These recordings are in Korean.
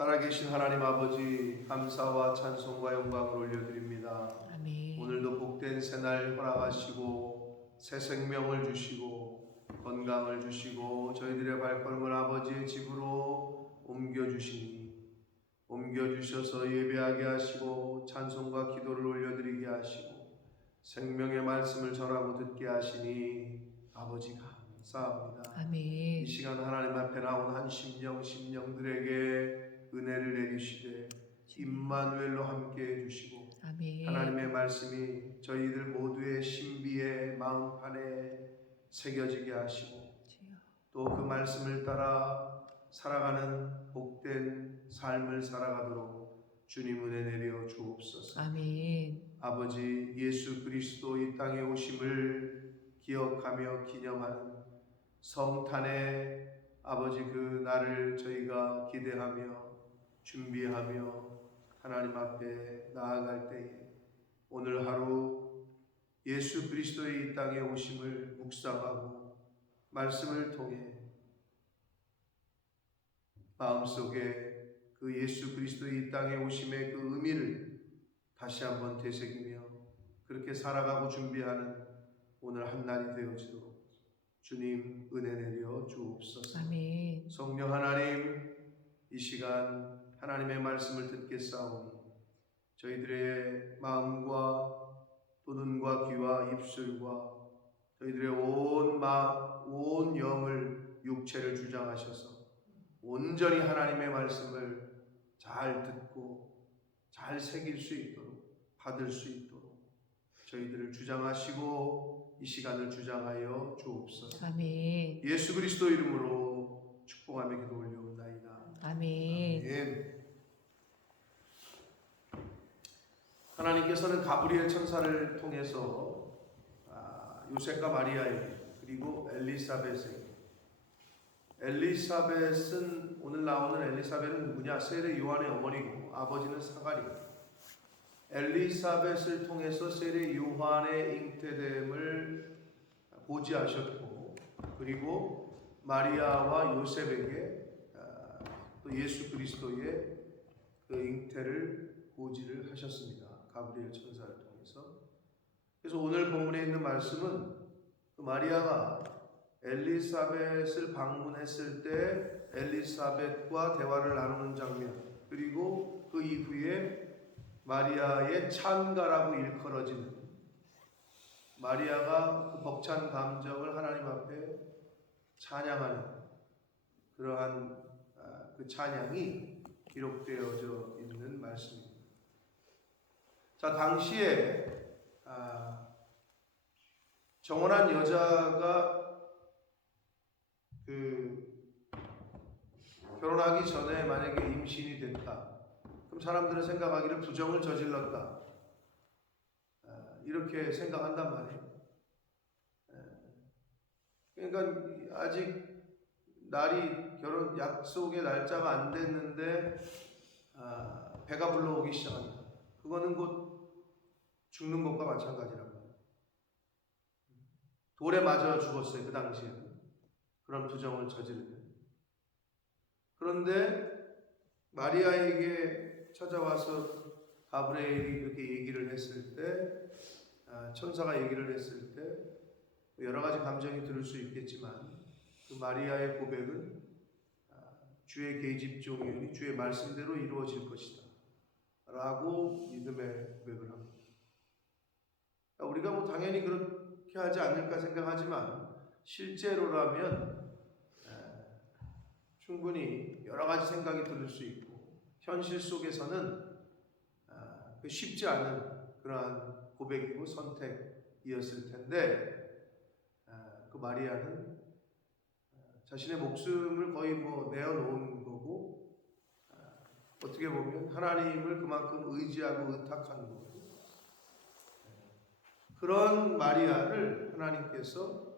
살아계신 하나님 아버지, 감사와 찬송과 영광을 올려드립니다. 아멘. 오늘도 복된 새날 허락하시고 새 생명을 주시고 건강을 주시고 저희들의 발걸음을 아버지의 집으로 옮겨주셔서 예배하게 하시고 찬송과 기도를 올려드리게 하시고 생명의 말씀을 전하고 듣게 하시니 아버지 감사합니다. 아멘. 이 시간 하나님 앞에 나온 한 심령들에게 은혜를 내리시되 임마누엘로 함께 해주시고 아멘. 하나님의 말씀이 저희들 모두의 신비의 마음판에 새겨지게 하시고 주여. 또 그 말씀을 따라 살아가는 복된 삶을 살아가도록 주님 은혜 내려 주옵소서. 아멘. 아버지 예수 그리스도 이 땅에 오심을 기억하며 기념하는 성탄의 아버지 그 날을 저희가 기대하며 준비하며 하나님 앞에 나아갈 때에 오늘 하루 예수 그리스도의 이 땅에 오심을 묵상하고 말씀을 통해 마음속에 그 예수 그리스도의 이 땅에 오심의 그 의미를 다시 한번 되새기며 그렇게 살아가고 준비하는 오늘 한 날이 되어지도록 주님 은혜 내려 주옵소서. 아멘. 성령 하나님, 이 시간 하나님의 말씀을 듣겠사오니 저희들의 마음과 또 눈과 귀와 입술과 저희들의 온 영을 육체를 주장하셔서 온전히 하나님의 말씀을 잘 듣고 잘 새길 수 있도록 받을 수 있도록 저희들을 주장하시고 이 시간을 주장하여 주옵소서. 아멘. 예수 그리스도 이름으로 축복하며 기도 올려온나이다. 아멘. 아멘. 하나님께서는 가브리엘 천사를 통해서 요셉과 마리아에게 그리고 엘리사벳은 오늘 나오는 엘리사벳은 누구냐? 세례 요한의 어머니고 아버지는 사가랴. 엘리사벳을 통해서 세례 요한의 잉태됨을 고지하셨고 그리고 마리아와 요셉에게 또 예수 그리스도의 그 잉태를 고지를 하셨습니다. 가브리엘 천사를 통해서. 그래서 오늘 본문에 있는 말씀은 그 마리아가 엘리사벳을 방문했을 때 엘리사벳과 대화를 나누는 장면, 그리고 그 이후에 마리아의 찬가라고 일컬어지는 마리아가 그 벅찬 감정을 하나님 앞에 찬양하는 그러한 그 찬양이 기록되어져 있는 말씀입니다. 자, 당시에 정혼한 여자가 그 결혼하기 전에 만약에 임신이 됐다. 그럼 사람들은 생각하기를 부정을 저질렀다. 이렇게 생각한단 말이에요. 그러니까 아직 날이 결혼 약속의 날짜가 안 됐는데 배가 불러오기 시작한다. 그거는 곧 죽는 것과 마찬가지라고. 돌에 맞아 죽었어요. 그 당시에는. 그런 부정을 저지르면. 그런데 마리아에게 찾아와서 가브리엘이 이렇게 얘기를 했을 때, 천사가 얘기를 했을 때 여러 가지 감정이 들을 수 있겠지만 그 마리아의 고백은 주의 계집종이오니 주의 말씀대로 이루어질 것이다 라고 믿음의 고백을 합니다. 우리가 뭐 당연히 그렇게 하지 않을까 생각하지만 실제로라면 충분히 여러 가지 생각이 들 수 있고 현실 속에서는 쉽지 않은 그러한 고백이고 선택이었을 텐데 그 마리아는 자신의 목숨을 거의 뭐 내어놓은 거고 어떻게 보면 하나님을 그만큼 의지하고 의탁한 거고 그런 마리아를 하나님께서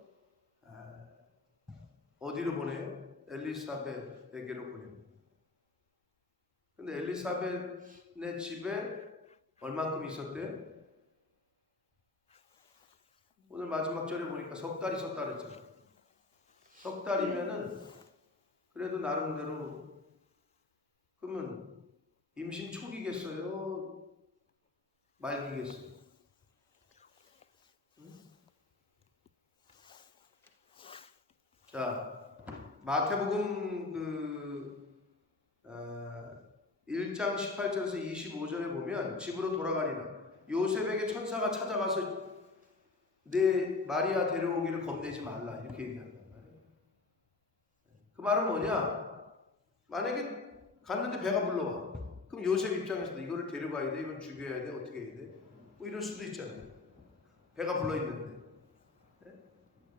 어디로 보내요? 엘리사벳에게로 보냅니다. 근데 엘리사벳의 집에 얼만큼 있었대요? 오늘 마지막 절에 보니까 석 달 있었다 그랬잖아요. 석 달이면은 그래도 나름대로 그러면 임신 초기겠어요? 말기겠어요? 자, 마태복음 1장 18절에서 25절에 보면 집으로 돌아가니라 요셉에게 천사가 찾아가서 내 마리아 데려오기를 겁내지 말라 이렇게 얘기한단 말이에요. 그 말은 뭐냐? 만약에 갔는데 배가 불러와. 그럼 요셉 입장에서도 이거를 데려가야 돼, 이건 죽여야 돼, 어떻게 해야 돼? 뭐 이럴 수도 있잖아요. 배가 불러 있는데.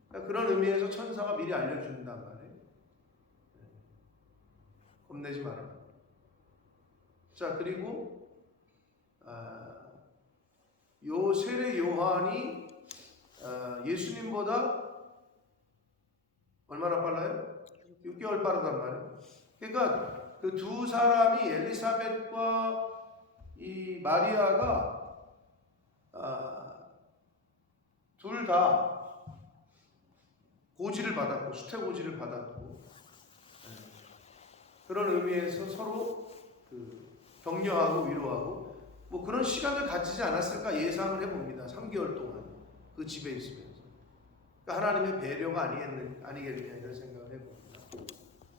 그러니까 그런 의미에서 천사가 미리 알려준단 말이에요. 겁내지 마라. 자, 그리고 요 세례 요한이 예수님보다 얼마나 빨라요? 6개월 빠르단 말이에요. 그러니까 그 두 사람이 엘리사벳과 이 마리아가 둘 다 고지를 받았고 수태고지를 받았고 그런 의미에서 서로 격려하고 위로하고 뭐 그런 시간을 가지지 않았을까 예상을 해봅니다. 3개월 동안 그 집에 있으면서. 그러니까 하나님의 배려가 아니겠느냐 이런 생각을 해봅니다.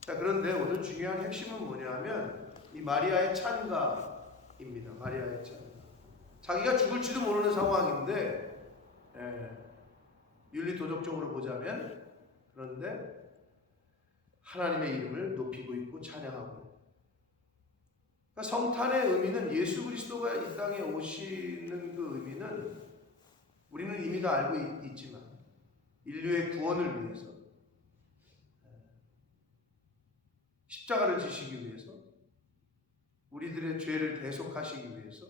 자, 그런데 오늘 중요한 핵심은 뭐냐면 이 마리아의 찬가입니다. 마리아의 찬가. 자기가 죽을지도 모르는 상황인데 윤리 도덕적으로 보자면 그런데 하나님의 이름을 높이고 있고 찬양하고 있고. 그러니까 성탄의 의미는 예수 그리스도가 이 땅에 오시는 그 의미는 우리는 이미 다 알고 있지만 인류의 구원을 위해서 십자가를 지시기 위해서 우리들의 죄를 대속하시기 위해서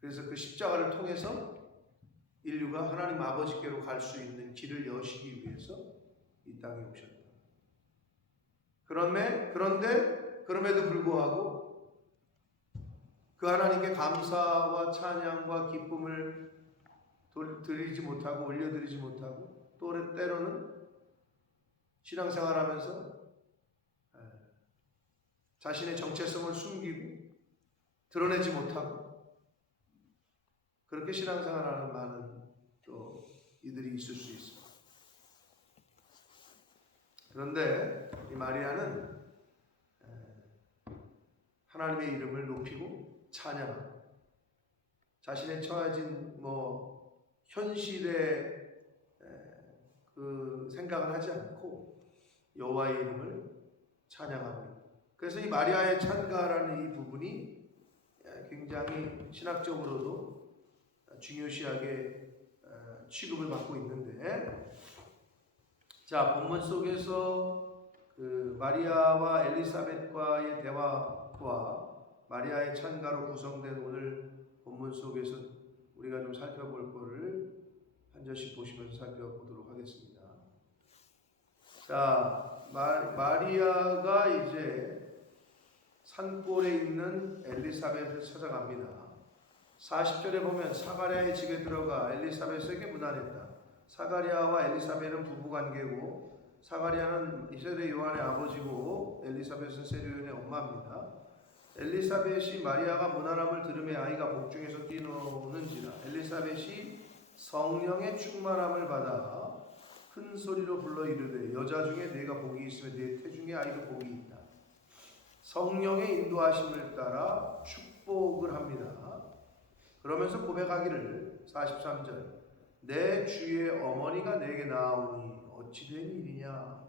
그래서 그 십자가를 통해서 인류가 하나님 아버지께로 갈 수 있는 길을 여시기 위해서 이 땅에 오셨다. 그럼에도 불구하고 그 하나님께 감사와 찬양과 기쁨을 드리지 못하고 올려드리지 못하고 또 때로는 신앙생활하면서 자신의 정체성을 숨기고 드러내지 못하고 그렇게 신앙생활하는 많은 또 이들이 있을 수 있습니다. 그런데 이 마리아는 하나님의 이름을 높이고 찬양하고 자신의 처해진 현실에 그 생각을 하지 않고 여호와의 이름을 찬양하고 있다. 그래서 이 마리아의 찬가라는 이 부분이 굉장히 신학적으로도 중요시하게 취급을 받고 있는데, 자, 본문 속에서 그 마리아와 엘리사벳과의 대화와 마리아의 찬가로 구성된 오늘 본문 속에서 우리가 좀 살펴볼 거를 한 절씩 보시면서 살펴보도록 하겠습니다. 자, 마리아가 이제 산골에 있는 엘리사벳을 찾아갑니다. 40절에 보면 사가랴의 집에 들어가 엘리사벳에게 문안했다. 사가랴와 엘리사벳은 부부관계고 사가랴는 세례 요한의 아버지고 엘리사벳은 세례 요한의 엄마입니다. 엘리사벳이 마리아가 문안함을 들으며 아이가 복중에서 뛰노는지라 엘리사벳이 성령의 충만함을 받아 큰 소리로 불러 이르되 여자 중에 네가 복이 있으며 네 태중에 아이도 복이 있다. 성령의 인도하심을 따라 축복을 합니다. 그러면서 고백하기를 43절 내 주의 어머니가 내게 나오니 어찌 된 일이냐.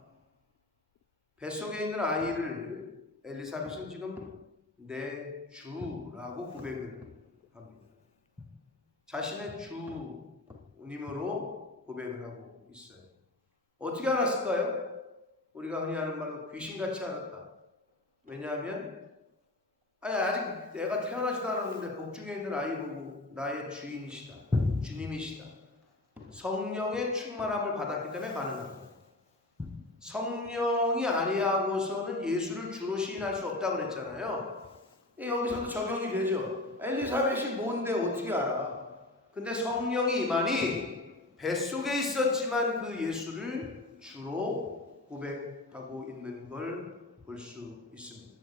뱃속에 있는 아이를 엘리사벳은 지금 내 주라고 고백을 합니다. 자신의 주님으로 고백을 하고 있어요. 어떻게 알았을까요? 우리가 흔히 하는 말로 귀신같이 알았다. 왜냐하면 아직 내가 태어나지도 않았는데 복중에 있는 아이 보고 나의 주인이시다, 주님이시다, 성령의 충만함을 받았기 때문에 가능한 거예요. 성령이 아니하고서는 예수를 주로 시인할 수 없다고 그랬잖아요. 여기서도 적용이 되죠. 엘리사벳이 뭔데 어떻게 알아? 근데 성령이 임하니 뱃속에 있었지만 그 예수를 주로 고백하고 있는 걸 볼 수 있습니다.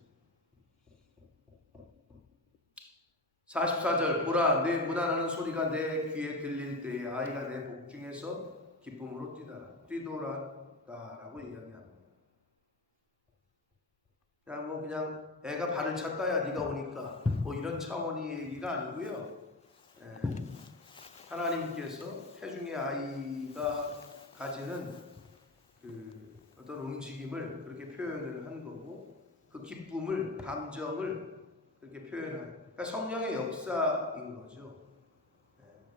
44절 보라 내 문안하는 소리가 내 귀에 들릴 때에 아이가 내 복중에서 기쁨으로 뛰돌았다라고 이야기합니다. 그냥 애가 발을 찼다야 네가 오니까 뭐 이런 차원의 얘기가 아니고요. 하나님께서 태중의 아이가 가지는 그 어떤 움직임을 그렇게 표현을 한 거고 그 기쁨을 감정을 그렇게 표현한 그러니까 성령의 역사인 거죠.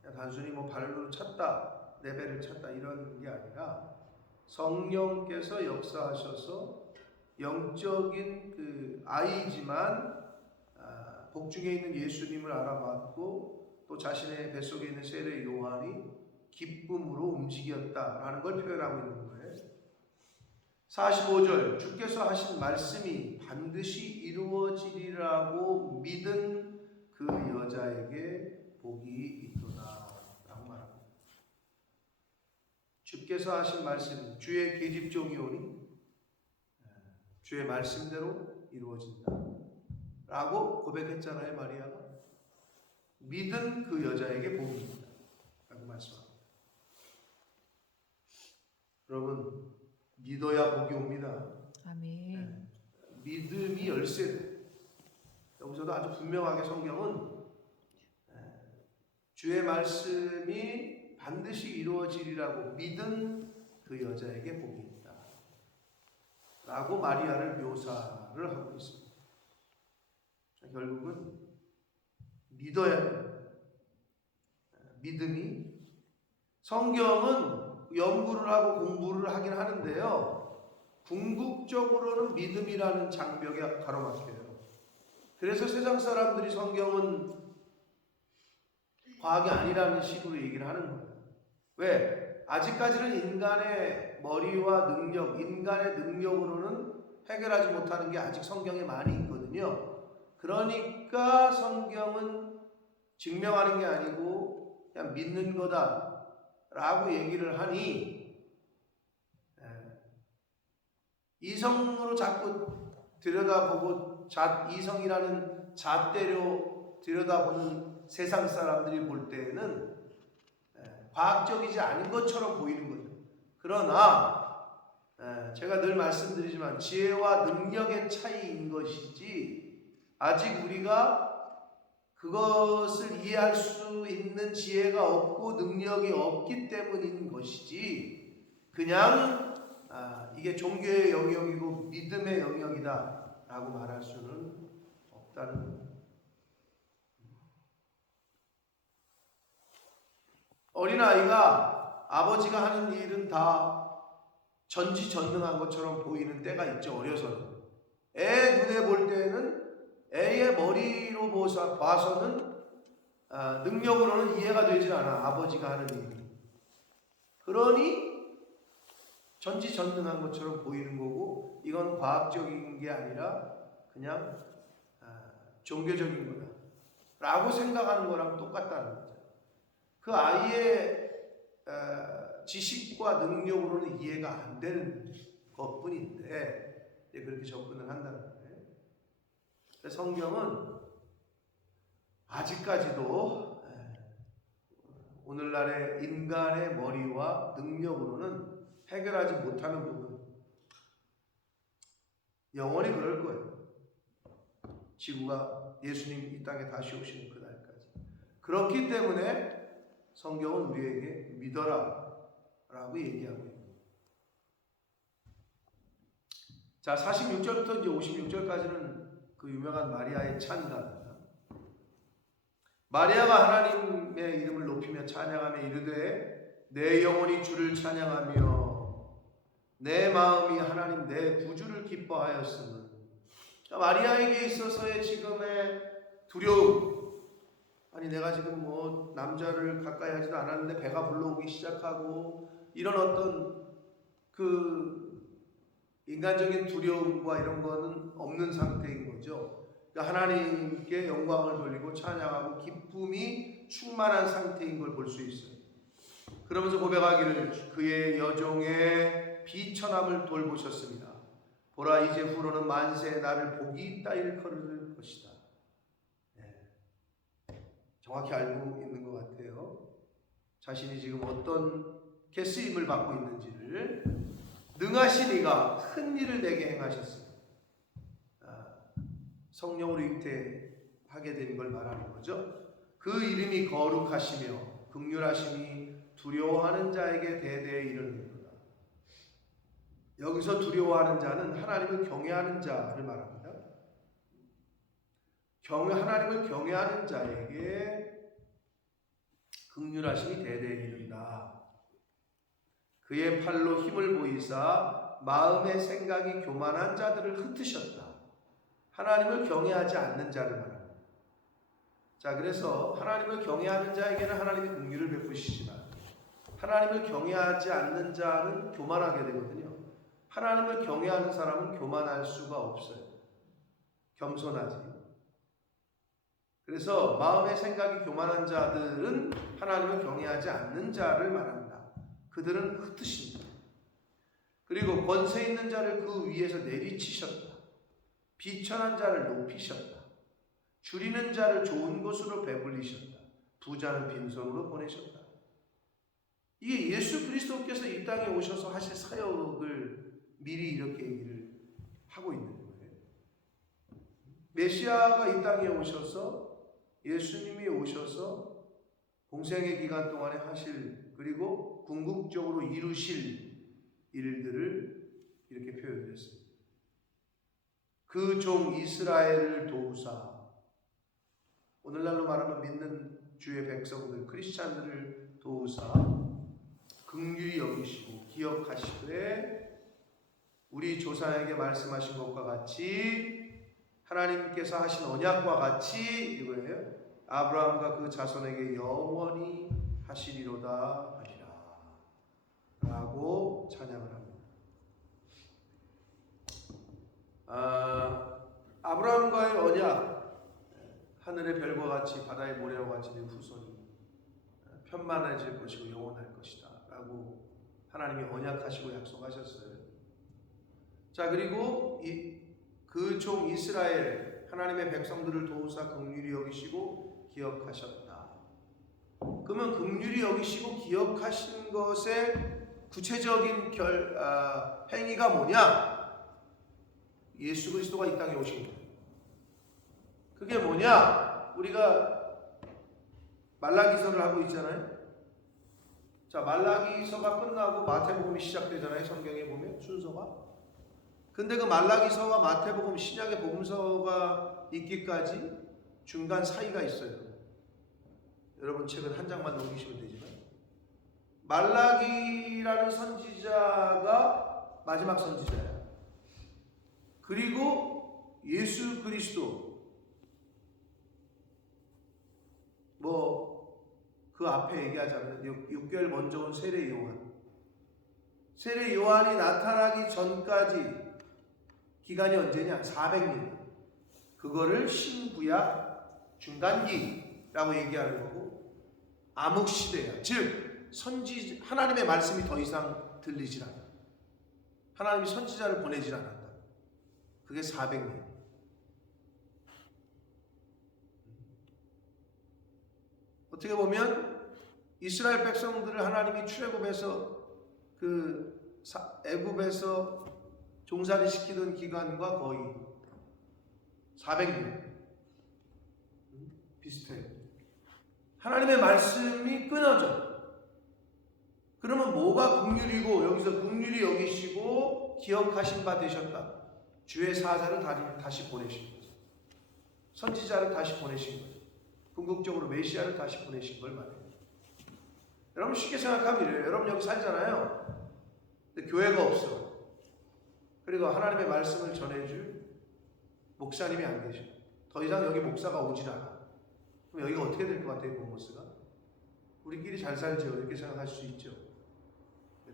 그냥 단순히 뭐 발로 찼다 내 배를 찼다 이런 게 아니라 성령께서 역사하셔서 영적인 그 아이지만 복중에 있는 예수님을 알아봤고 또 자신의 뱃속에 있는 세례 요한이 기쁨으로 움직였다라는 걸 표현하고 있는 거예요. 45절 주께서 하신 말씀이 반드시 이루어지리라고 믿은 그 여자에게 복이 있도다 라고 말합니다. 주께서 하신 말씀 주의 계집종이 오니 주의 말씀대로 이루어진다 라고 고백했잖아요. 마리아가 믿은 그 여자에게 복이 있다 라고 말씀합니다. 여러분 믿어야 복이 옵니다. 아멘. 믿음이 열쇠돼. 여기서도 아주 분명하게 성경은 주의 말씀이 반드시 이루어지리라고 믿은 그 여자에게 복이 있다 라고 마리아를 묘사를 하고 있습니다. 결국은 믿어야 됩니다. 믿음이 성경은 연구를 하고 공부를 하긴 하는데요. 궁극적으로는 믿음이라는 장벽에 가로막혀요. 그래서 세상 사람들이 성경은 과학이 아니라는 식으로 얘기를 하는 거예요. 왜? 아직까지는 인간의 머리와 능력, 인간의 능력으로는 해결하지 못하는 게 아직 성경에 많이 있거든요. 그러니까 성경은 증명하는 게 아니고 그냥 믿는 거다라고 얘기를 하니 이성으로 자꾸 들여다보고 이성이라는 잣대로 들여다보는 세상 사람들이 볼 때에는 과학적이지 않은 것처럼 보이는 거죠. 그러나 제가 늘 말씀드리지만 지혜와 능력의 차이인 것이지 아직 우리가 그것을 이해할 수 있는 지혜가 없고 능력이 없기 때문인 것이지 그냥 이게 종교의 영역이고 믿음의 영역이다 라고 말할 수는 없다는 겁니다. 어린아이가 아버지가 하는 일은 다 전지전능한 것처럼 보이는 때가 있죠. 어려서는 애 눈에 볼 때는 애의 머리로 봐서는 능력으로는 이해가 되지 않아. 아버지가 하는 일이. 그러니 전지전능한 것처럼 보이는 거고 이건 과학적인 게 아니라 그냥 종교적인 거다 라고 생각하는 거랑 똑같다는 거죠. 그 아이의 지식과 능력으로는 이해가 안 되는 것뿐인데 그렇게 접근을 한다는 거예요. 성경은 아직까지도 오늘날의 인간의 머리와 능력으로는 해결하지 못하는 부분 영원히 그럴 거예요. 지구가 예수님 이 땅에 다시 오시는 그날까지. 그렇기 때문에 성경은 우리에게 믿어라 라고 얘기하고 있습니다. 자, 46절부터 이제 56절까지는 그 유명한 마리아의 찬가입니다. 마리아가 하나님의 이름을 높이며 찬양하며 이르되 내 영혼이 주를 찬양하며 내 마음이 하나님 내 구주를 기뻐하였으니. 마리아에게 있어서의 지금의 두려움, 아니 내가 지금 뭐 남자를 가까이 하지도 않았는데 배가 불러오기 시작하고 이런 어떤 그 인간적인 두려움과 이런 거는 없는 상태인 거죠. 그러니까 하나님께 영광을 돌리고 찬양하고 기쁨이 충만한 상태인 걸 볼 수 있어요. 그러면서 고백하기를 그의 여종의 비천함을 돌보셨습니다. 보라 이제 후로는 만세에 나를 복이 있다 일컬을 것이다. 네. 정확히 알고 있는 것 같아요. 자신이 지금 어떤 쓰임을 받고 있는지를. 능하신 이가 큰 일을 내게 행하셨습니다. 성령으로 잉태하게 된 걸 말하는 거죠. 그 이름이 거룩하시며 긍휼하심이 두려워하는 자에게 대대에 이르는도다. 여기서 두려워하는 자는 하나님을 경외하는 자를 말합니다. 하나님을 경외하는 자에게 긍휼하심이 대대에 이른다. 그의 팔로 힘을 보이사 마음의 생각이 교만한 자들을 흩으셨다. 하나님을 경외하지 않는 자를 말합니다. 자, 그래서 하나님을 경외하는 자에게는 하나님이 긍휼을 베푸시지만 하나님을 경외하지 않는 자는 교만하게 되거든요. 하나님을 경외하는 사람은 교만할 수가 없어요. 겸손하지. 그래서 마음의 생각이 교만한 자들은 하나님을 경외하지 않는 자를 말합니다. 그들은 흩으신다. 그리고 권세 있는 자를 그 위에서 내리치셨다. 비천한 자를 높이셨다. 줄이는 자를 좋은 곳으로 배불리셨다. 부자는 빈손으로 보내셨다. 이게 예수 그리스도께서 이 땅에 오셔서 하실 사역을 미리 이렇게 얘기를 하고 있는 거예요. 메시아가 이 땅에 오셔서, 예수님이 오셔서 공생의 기간 동안에 하실, 그리고 궁극적으로 이루실 일들을 이렇게 표현했습니다. 그 종 이스라엘을 도우사, 오늘날로 말하면 믿는 주의 백성들, 크리스찬들을 도우사 긍휼히 여기시고 기억하시되 우리 조상에게 말씀하신 것과 같이 하나님께서 하신 언약과 같이 이거예요. 아브라함과 그 자손에게 영원히 하시리로다 하리라 라고 찬양을 합니다. 아브라함과의 언약, 하늘의 별과 같이 바다의 모래와 같이 내 후손이 편만해질 것이고 영원할 것이다 라고 하나님이 언약하시고 약속하셨어요. 자, 그리고 그 종 이스라엘, 하나님의 백성들을 도우사 긍휼히 여기시고 기억하셨다. 그러면 긍휼히 여기시고 기억하신 것의 구체적인 행위가 뭐냐? 예수 그리스도가 이 땅에 오신 거예요. 그게 뭐냐? 우리가 말라기서를 하고 있잖아요. 자, 말라기서가 끝나고 마태복음이 시작되잖아요. 성경에 보면 순서가. 근데 그 말라기서와 마태복음, 신약의 복음서가 있기까지 중간 사이가 있어요. 여러분 책은 한 장만 넘기시면 되지만 말라기라는 선지자가 마지막 선지자야. 그리고 예수 그리스도 그 앞에 얘기하잖아요. 6개월 먼저 온 세례 요한. 세례 요한이 나타나기 전까지 기간이 언제냐? 400년. 그거를 신구약 중간기라고 얘기하는 거고, 암흑시대야. 즉 하나님의 말씀이 더 이상 들리질 않아. 하나님이 선지자를 보내질 않았다. 그게 400년. 어떻게 보면 이스라엘 백성들을 하나님이 출애굽에서 애굽에서 종살이 시키던 기간과 거의 400년 비슷해요. 하나님의 말씀이 끊어져. 그러면 뭐가 긍휼이고, 여기서 긍휼히 여기시고 기억하신 바 되셨다. 주의 사자를 다시 보내신 거죠. 선지자를 다시 보내신 거죠. 궁극적으로 메시아를 다시 보내신 걸 말해요. 여러분 쉽게 생각하면 이래요. 여러분 여기 살잖아요. 근데 교회가 없어. 그리고 하나님의 말씀을 전해줄 목사님이 안 계셔. 더 이상 여기 목사가 오질 않아. 그럼 여기가 어떻게 될 것 같아요, 본모스가? 우리끼리 잘 살죠. 이렇게 생각할 수 있죠.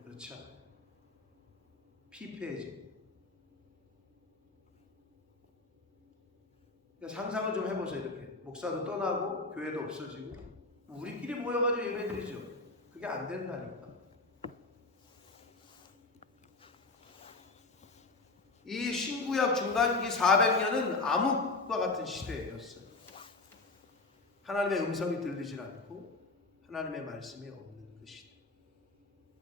그렇지 않아요. 피폐해지. 그러니까 상상을 좀 해보세요. 이렇게 목사도 떠나고 교회도 없어지고 우리끼리 모여가지고 예배드리죠. 그게 안 된다니까. 이 신구약 중간기 400년은 암흑과 같은 시대였어요. 하나님의 음성이 들리질 않고 하나님의 말씀이 없는 그 시대.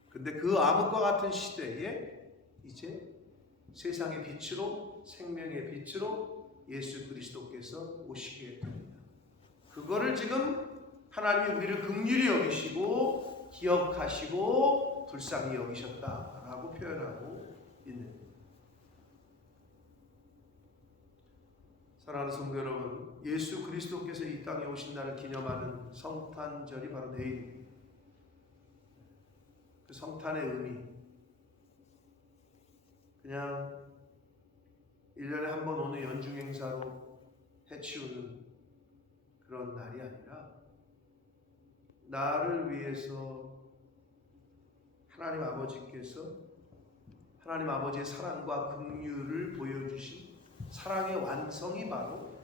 근데 그 암흑과 같은 시대에 이제 세상의 빛으로, 생명의 빛으로 예수 그리스도께서 오시게 됩니다. 그거를 지금 하나님이 우리를 긍휼히 여기시고 기억하시고 불쌍히 여기셨다라고 표현하고 있는 거예요. 사랑하는 성도 여러분, 예수 그리스도께서 이 땅에 오신 날을 기념하는 성탄절이 바로 내일입니다. 그 성탄의 의미, 그냥 1년에 한 번 오는 연중 행사로 해치우는 그런 날이 아니라 나를 위해서 하나님 아버지께서 하나님 아버지의 사랑과 긍휼을 보여주신 사랑의 완성이 바로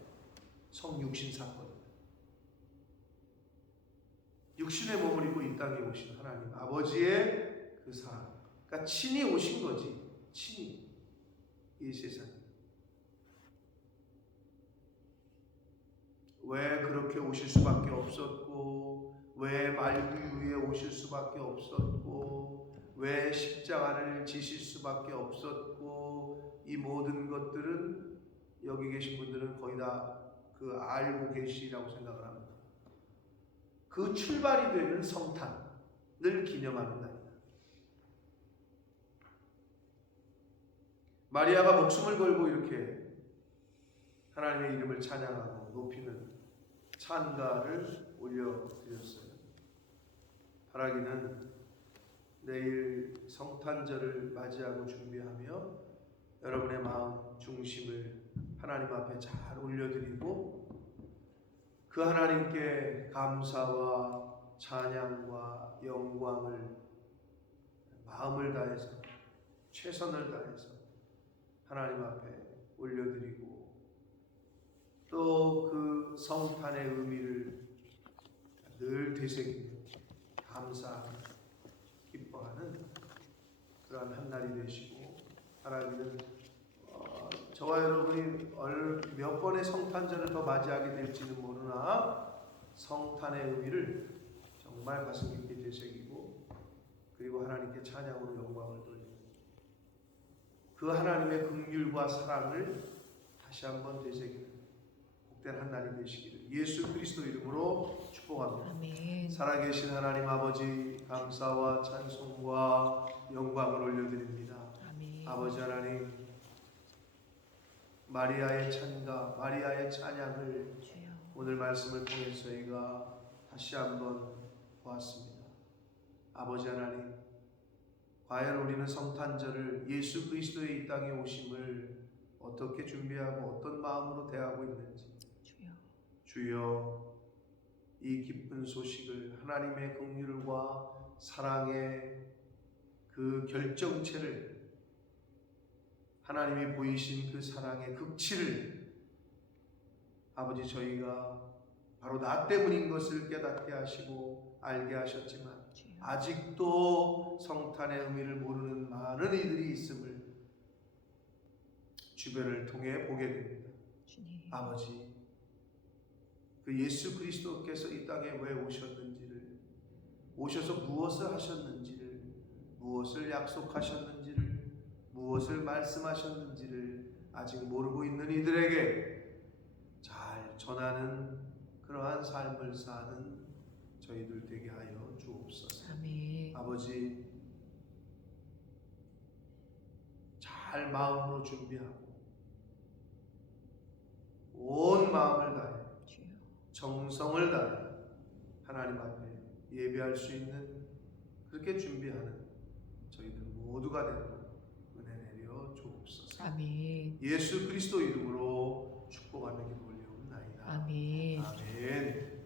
성육신 사건입니다. 육신의 몸을 입고 이 땅에 오신 하나님 아버지의 그 사랑, 그러니까 친히 오신 거지. 친히 이 세상에. 왜 그렇게 오실 수밖에 없었고, 왜 말구 위에 오실 수밖에 없었고, 왜 십자가를 지실 수밖에 없었고, 이 모든 것들은 여기 계신 분들은 거의 다 그 알고 계시라고 생각을 합니다. 그 출발이 되는 성탄을 기념하는 날입니다. 마리아가 목숨을 걸고 이렇게 하나님의 이름을 찬양하고 높이는 찬가를 올려드렸어요. 바라기는 내일 성탄절을 맞이하고 준비하며 여러분의 마음 중심을 하나님 앞에 잘 올려드리고 그 하나님께 감사와 찬양과 영광을 마음을 다해서 최선을 다해서 하나님 앞에 올려드리고 또 그 성탄의 의미를 늘 되새기며 감사하며 기뻐하는 그러한 한 날이 되시고 하나님은 저와 여러분이 몇 번의 성탄절을 더 맞이하게 될지는 모르나 성탄의 의미를 정말 가슴 깊게 되새기고 그리고 하나님께 찬양으로 영광을 돌리는 그 하나님의 긍휼과 사랑을 다시 한번 되새기는 복된 한 날이 되시기를 예수 그리스도 이름으로 축복합니다. 아멘. 살아계신 하나님 아버지 감사와 찬송과 영광을 올려드립니다. 아멘. 아버지 하나님 마리아의 찬가 마리아의 찬양을 주여. 오늘 말씀을 통해서 저희가 다시 한번 보았습니다. 아버지 하나님 과연 우리는 성탄절을 예수 그리스도의 이 땅에 오심을 어떻게 준비하고 어떤 마음으로 대하고 있는지 주여. 주여 이 기쁜 소식을 하나님의 긍휼과 사랑의 그 결정체를 하나님이 보이신 그 사랑의 극치를 아버지 저희가 바로 나 때문인 것을 깨닫게 하시고 알게 하셨지만 주여. 아직도 성탄의 의미를 모르는 많은 이들이 있음을 주변을 통해 보게 됩니다. 주님. 아버지 그 예수 그리스도께서 이 땅에 왜 오셨는지를 오셔서 무엇을 하셨는지를 무엇을 약속하셨는지를 무엇을 말씀하셨는지를 아직 모르고 있는 이들에게 잘 전하는 그러한 삶을 사는 저희들 되게 하여 주옵소서. 아멘. 아버지 잘 마음으로 준비하고 온 마음을 다해 주여. 정성을 다해 하나님 앞에 예배할 수 있는 그렇게 준비하는 저희들 모두가 되도록 은혜 내려 주옵소서. 아멘. 예수 그리스도 이름으로 축복하며 기도 올려옵나이다. 아멘. 아멘.